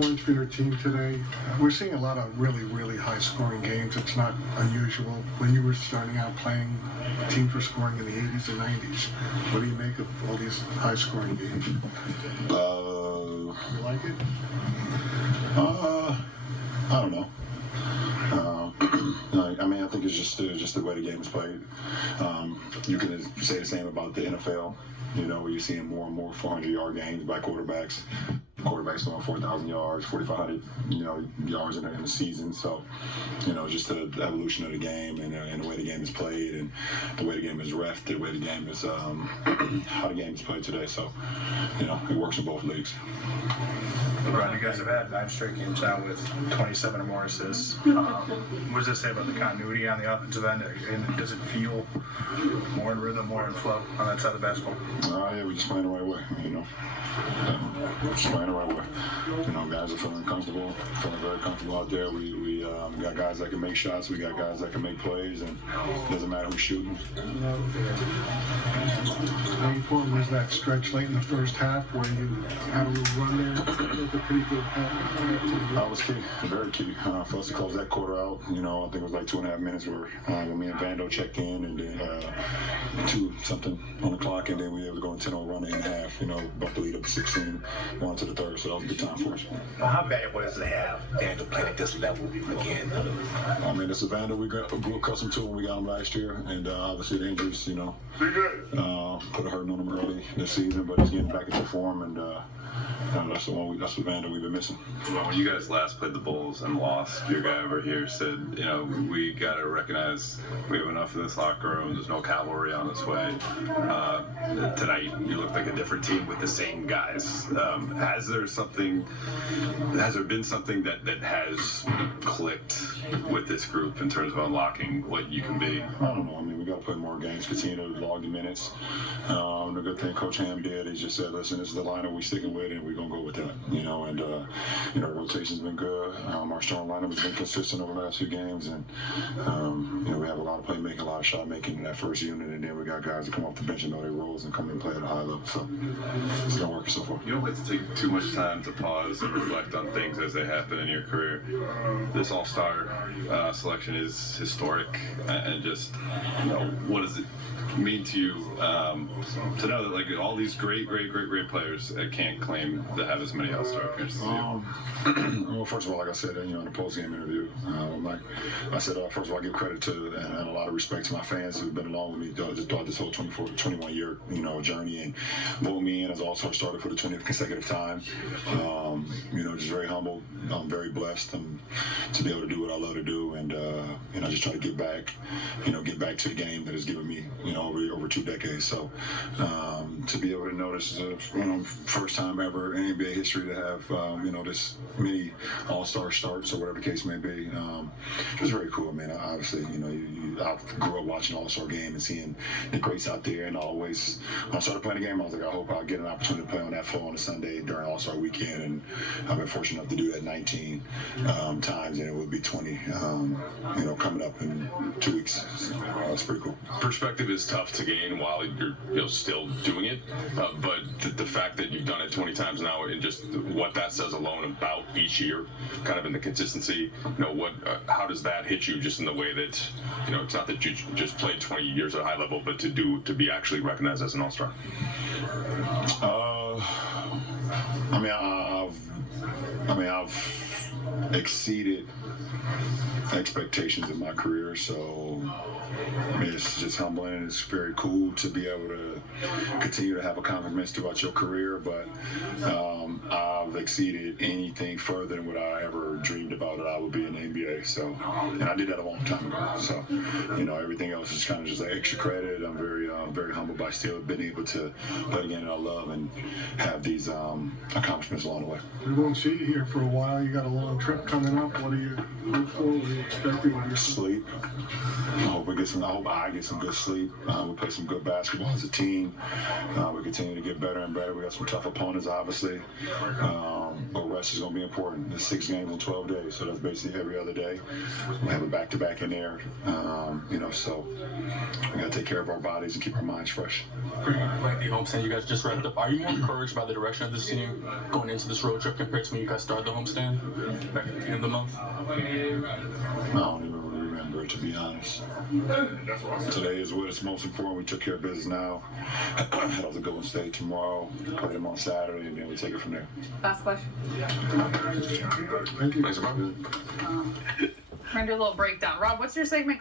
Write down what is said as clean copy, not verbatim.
points for your team today. We're seeing a lot of really, really high-scoring games. It's not unusual. When you were starting out playing, teams were scoring in the 80s and 90s. What do you make of all these high-scoring games? You like it? I don't know. I mean, I think it's just the way the game is played. You can say the same about the NFL. You know, where you're seeing more and more 400-yard games by quarterbacks. Quarterbacks throwing 4,000 yards, 4,500, yards in the season. So, just the evolution of the game and the way the game is played and the way the game is reffed, the way the game is, how the game is played today. So, it works in both leagues. LeBron, you guys have had 9 straight games now with 27 or more assists. What does this say about the continuity on the offensive end? And does it feel more in rhythm, more in flow on that side of the basketball? Yeah, we're just playing the right way, just playing the right way. Guys are feeling comfortable, feeling very comfortable out there. We got guys that can make shots, we got guys that can make plays, and it doesn't matter who's shooting. How important was that stretch late in the first half where you had a little run there? A pretty good That was key, very key for us to close that quarter out. I think it was like 2.5 minutes where when me and Vando checked in, and then 2-something on the clock, and then we were able to go on a 10-0 run in half. About to lead up to 16, going to the third, so that was a good time for us. Well, how bad was it to have Vando playing at this level again? I mean, it's a Vando we grew accustomed to when we got him last year, and obviously the injuries, put a hurting on him early this season, but he's getting back into form, and that's the Vando we've been missing. Well, when you guys last played the Bulls and lost, your guy over here said, we got to recognize we have enough in this locker room. There's no cavalry on its way. Tonight, you look like a different team with the same guys. Has there been something that has clicked with this group in terms of unlocking what you can be? I don't know. I mean, we got to play more games, continue to log the minutes. The good thing Coach Ham did, he just said, listen, this is the lineup we're sticking with, and we're going to go with that. Rotation's been good. Our strong lineup has been consistent over the last few games, and we have a lot of playmaking, a lot of shot making in that first unit, and then we got guys that come off the bench and know their roles and come in and play at a high level. So it's been working so far. You don't like to take too much time to pause and reflect on things as they happen in your career. This All-Star selection is historic, and just what does it mean to you to know that like all these great players can't claim to have as many All-Star appearances? Well, first of all, like I said, in the post-game interview, first of all, I give credit to and a lot of respect to my fans who've been along with me throughout this whole 21-year journey, and vote me in as All-Star starter for the 20th consecutive time. Just very humble. I'm very blessed to be able to do what I love to do, and I just try to get back to the game that has given me over 2 decades. So to be able to know this is the first time ever in NBA history to have this many All-Star starts or whatever the case may be, it's very cool. I mean, obviously, I grew up watching All-Star game and seeing the greats out there, and when I started playing the game, I was like, I hope I'll get an opportunity to play on that floor on a Sunday during All-Star weekend, and I've been fortunate enough to do that 19 times, and it will be 20 coming up in 2 weeks. It's pretty cool. Perspective is tough to gain while you're still doing it, but the fact that you've done it 20 times now, and just what that says alone about each year, kind of in the consistency, how does that hit you just in the way that, it's not that you just played 20 years at a high level, but to be actually recognized as an All-Star? I've exceeded expectations in my career, so it's just humbling, and it's very cool to be able to continue to have accomplishments throughout your career, but I've exceeded anything further than what I ever dreamed about that I would be in the NBA. So, and I did that a long time ago. So, everything else is kind of just like extra credit. I'm very humbled by still being able to play the game that I love and have these accomplishments along the way. We won't see you here for a while. You got a long trip coming up? What are you hopeful? What are you expecting? What are you Sleep. I hope I get some good sleep. We play some good basketball as a team. We continue to get better and better. We got some tough opponents, obviously. But rest is going to be important. There's 6 games in 12 days, so that's basically every other day. We have a back-to-back in there, so we got to take care of our bodies and keep our minds fresh. Like the homestand you guys just wrapped up, are you more encouraged by the direction of this team going into this road trip compared to when you guys started the homestand back at the beginning of the month? I don't even really remember, to be honest. Today is what is most important. We took care of business now. Head off to Golden State tomorrow, play them on Saturday, and then we take it from there. Last question. Thank you. Thanks, Rob. We're gonna do a little breakdown. Rob, what's your segment